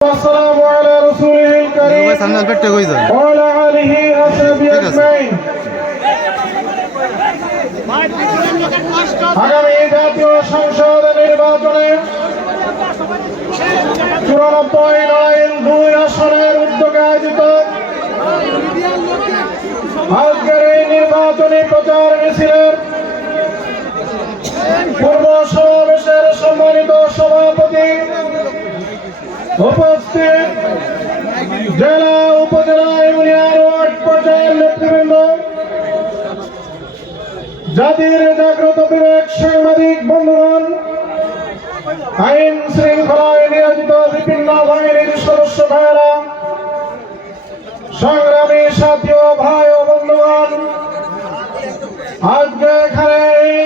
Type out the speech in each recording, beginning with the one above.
والسلام على رسوله الكريم وعلى آله وصحبه أجمعين। আগামী জাতীয় সংসদ নির্বাচনে 94-2 আসনের উদ্যোগে আয়োজিত আজকের এই নির্বাচনী প্রচার মিছিলের পূর্ব সমাবেশের সম্মানিত সভাপতি, উপস্থিত জেলা, উপজেলা, ইউনিয়ন, ওয়ার্ড পর্যায়ের নেতৃবৃন্দ, জাতির জাগ্রত বিবেক সাংবাদিক বন্ধুগণ, আইন শৃঙ্খলায় নিয়োজিত বিভিন্ন বাহিনীর সদস্য ভাইয়েরা, সংগ্রামী সাথী ও ভাই ও বন্ধুগণ, আজকে এখানে এই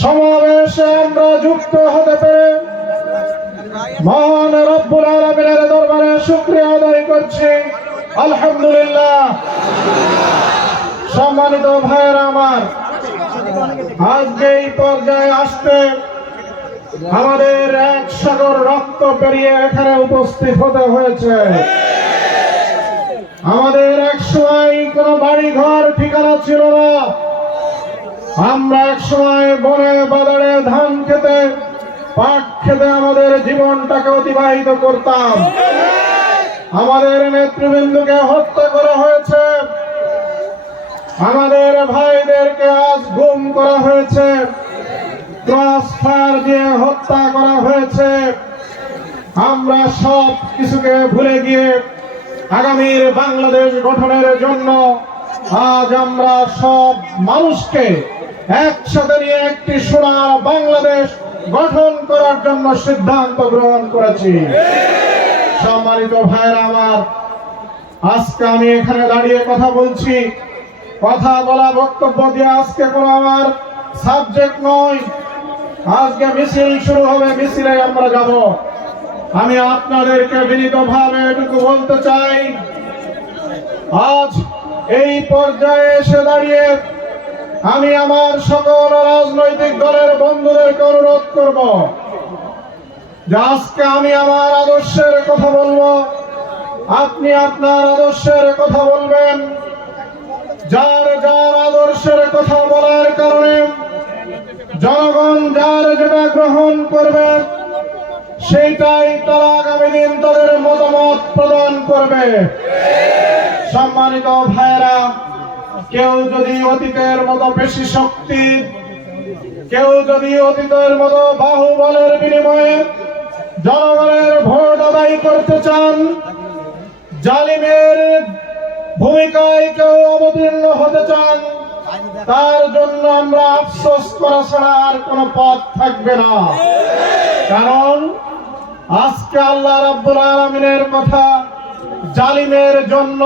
সমাবেশে আমরা যুক্ত হতে পেরে মহান রব্বুল আলামিনের দরবারে শুকরিয়া আদায় করছি। আলহামদুলিল্লাহ। সম্মানিত ভাইয়েরা আমার, আজকে এই পর্যায়ে আসতে আমাদের এক সাগর রক্ত পেরিয়ে এখানে উপস্থিত হতে হয়েছে। আমাদের এক সময় কোনো বাড়ি ঘর ঠিকানা ছিল না। আমরা এক সময় বনে বাজারে ধান খেতে, পাট খেতে আমাদের জীবনটাকে অতিবাহিত করতাম। আমাদের নেতৃবৃন্দকে হত্যা করা হয়েছে, আমাদের ভাইদেরকে আজ গুম করা হয়েছে, ক্রস ফায়ার দিয়ে হত্যা করা হয়েছে। আমরা সব কিছুকে ভুলে গিয়ে আগামীর বাংলাদেশ গঠনের জন্য আজ আমরা সব মানুষকে একসাথে নিয়ে একটি সোনার বাংলাদেশ গঠন করার জন্য সিদ্ধান্ত গ্রহণ করেছি। সম্মানিত ভাইরা আমার, আজকে আমি এখানে দাঁড়িয়ে কথা বলছি, কথা বলা, বক্তব্য দিয়ে আজকে কোনো আমার সাবজেক্ট নয়। আজকে মিছিল শুরু হবে, মিছিলে আমরা যাব। আমি আপনাদেরকে বিনীতভাবে এটুকু বলতে চাই, আজ এই পর্যায়ে এসে দাঁড়িয়ে আমি আমার সকল রাজনৈতিক দলের বন্ধুদেরকে অনুরোধ করব যে আজকে আমি আমার আদর্শের কথা বলবো, আপনি আপনার আদর্শের কথা বলবেন। যার যার আদর্শের কথা বলার কারণে জনগণ যার যেটা গ্রহণ করবে সেইটাই তারা আগামী দিন তাদের মতামত প্রদান করবে। সম্মানিত ভাইয়েরা, কেউ যদি অতীতের মতো পেশি শক্তি, কেউ যদি অতীতের মতো বাহুবলের বিনিময়ে জনগণের ভোট আদায় করতে চান, জালিমের ভূমিকায় কেউ অবতীর্ণ হতে চান, তার জন্য আমরা আফসোস করা ছাড়া আর কোনো পথ থাকবে না। কারণ আজকে আল্লাহ রাব্বুল আলামিনের কথা, জালিমের জন্য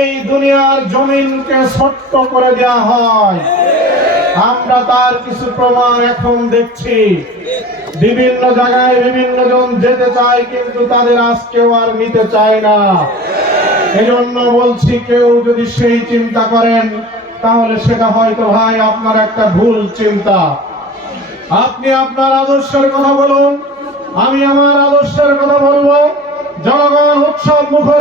এই দুনিয়ার জমিনকে ছোট্ট করে দেওয়া হয়। আমরা তার কিছু প্রমাণ এখন দেখছি। বিভিন্ন জায়গায় বিভিন্ন জন যেতে চায়, কিন্তু তাদের আজকেও আর নিতে চায় না। এজন্য বলছি, কেউ যদি সেই চিন্তা করেন তাহলে সেটা হয়তো ভাই আপনার একটা ভুল চিন্তা। আপনি আপনার আদর্শের কথা বলুন, আমি আমার আদর্শের কথা বলবো। জনগণ উৎসব মুখর